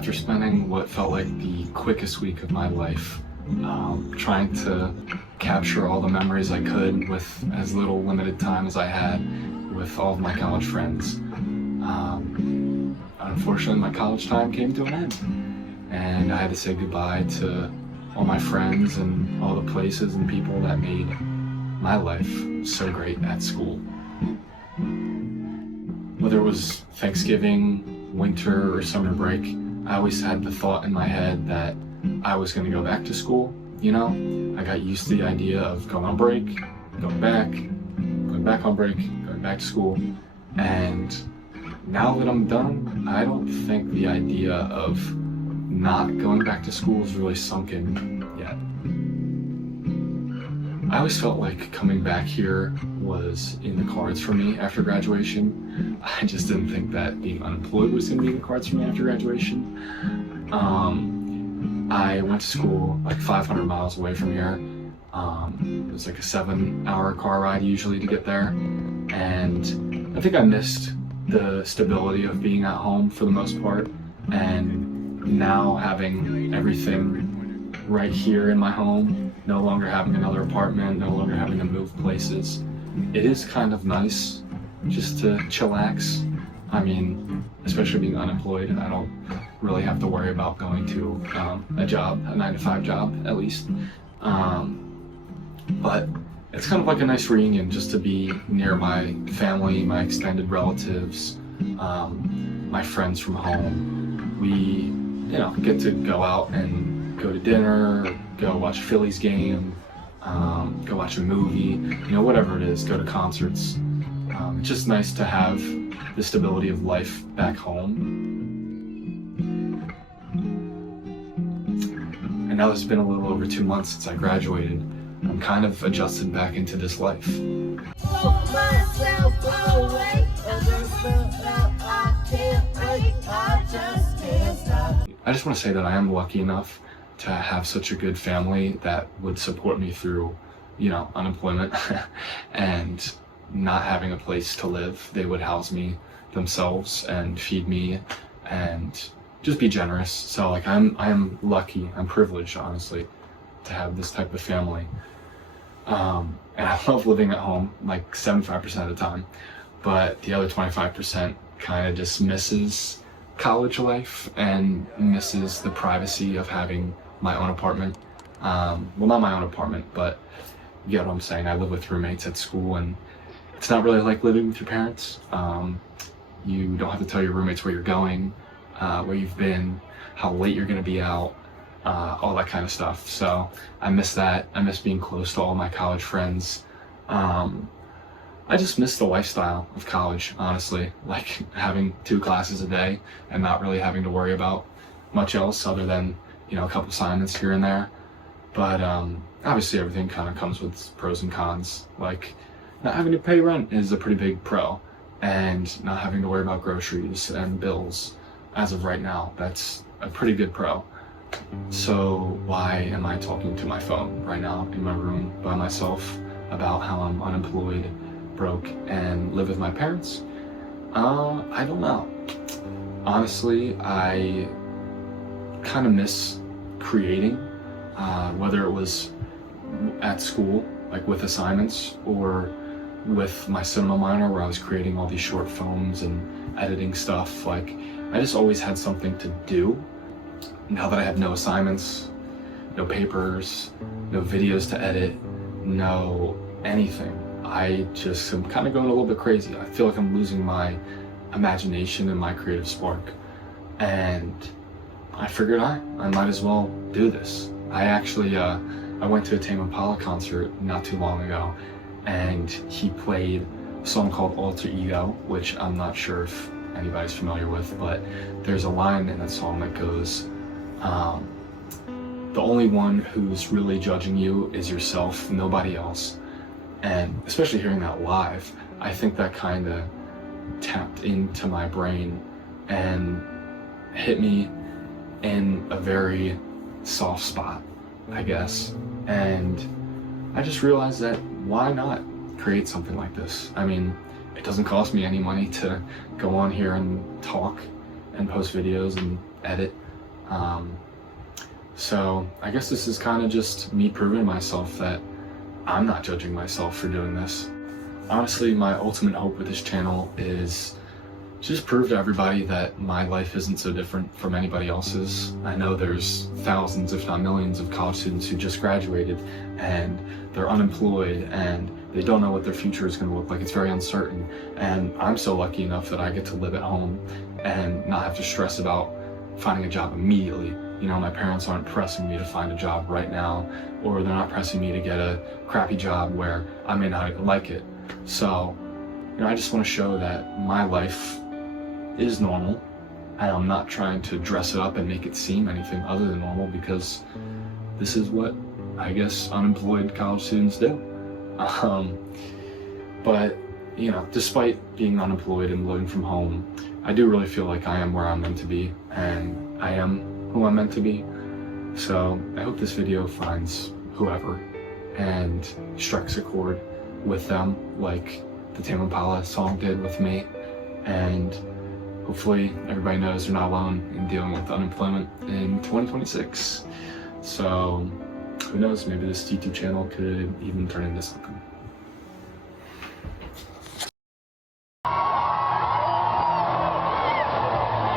After spending what felt like the quickest week of my life, trying to capture all the memories I could with as little limited time as I had with all of my college friends, unfortunately my college time came to an end, and I had to say goodbye to all my friends and all the places and people that made my life so great at school. Whether it was Thanksgiving, winter, or summer break, I always had the thought in my head that I was going to go back to school. You know, I got used to the idea of going on break, going back on break, going back to school. And now that I'm done, I don't think the idea of not going back to school is really sunk in yet. I always felt like coming back here was in the cards for me after graduation. I just didn't think that being unemployed was going to be in the cards for me after graduation. I went to school like 500 miles away from here. It was like a 7-hour car ride usually to get there. And I think I missed the stability of being at home for the most part. And now having everything right here in my home, no longer having another apartment, no longer having to move places, it is kind of nice just to chillax. I mean, especially being unemployed, I don't really have to worry about going to a job, a 9-to-5 job at least. But it's kind of like a nice reunion just to be near my family, my extended relatives, my friends from home. We, get to go out and go to dinner, go watch a Phillies game, go watch a movie, whatever it is, go to concerts. It's just nice to have the stability of life back home. And now it's been a little over 2 months since I graduated. I'm kind of adjusted back into this life. I just want to say that I am lucky enough to have such a good family that would support me through, unemployment and not having a place to live. They would house me themselves and feed me and just be generous. So I am lucky, I'm privileged, honestly, to have this type of family. And I love living at home like 75% of the time, but the other 25% kind of just misses college life and misses the privacy of having my own apartment. Well, not my own apartment, but you get what I'm saying. I live with roommates at school, and it's not really like living with your parents. You don't have to tell your roommates where you're going, where you've been, how late you're gonna be out, all that kind of stuff. So I miss that. I miss being close to all my college friends. I just miss the lifestyle of college, honestly, like having 2 classes a day and not really having to worry about much else other than, a couple assignments here and there. But obviously everything kind of comes with pros and cons. Like not having to pay rent is a pretty big pro, and not having to worry about groceries and bills as of right now, that's a pretty good pro. So why am I talking to my phone right now in my room by myself about how I'm unemployed, broke, and live with my parents? I don't know. Honestly, I kind of miss creating, whether it was at school, like with assignments, or with my cinema minor where I was creating all these short films and editing stuff. Like, I just always had something to do. Now that I have no assignments, no papers, no videos to edit, no anything, I just am kind of going a little bit crazy. I feel like I'm losing my imagination and my creative spark. And I figured I might as well do this. I actually, I went to a Tame Impala concert not too long ago, and he played a song called Alter Ego, which I'm not sure if anybody's familiar with, but there's a line in that song that goes, the only one who's really judging you is yourself, nobody else. And especially hearing that live, I think that kind of tapped into my brain and hit me in a very soft spot, I guess. And I just realized that why not create something like this? I mean, it doesn't cost me any money to go on here and talk and post videos and edit. So I guess this is kind of just me proving to myself that I'm not judging myself for doing this. Honestly, my ultimate hope with this channel is just prove to everybody that my life isn't so different from anybody else's. I know there's thousands, if not millions, of college students who just graduated and they're unemployed and they don't know what their future is going to look like. It's very uncertain. And I'm so lucky enough that I get to live at home and not have to stress about finding a job immediately. You know, my parents aren't pressing me to find a job right now, or they're not pressing me to get a crappy job where I may not even like it. So, you know, I just want to show that my life is normal, and I'm not trying to dress it up and make it seem anything other than normal, because this is what I guess unemployed college students do. But you know, despite being unemployed and living from home, I do really feel like I am where I'm meant to be, and I am who I'm meant to be. So I hope this video finds whoever and strikes a chord with them like the Tame Impala song did with me, and hopefully everybody knows they're not alone in dealing with unemployment in 2026. So who knows, maybe this YouTube channel could even turn into something.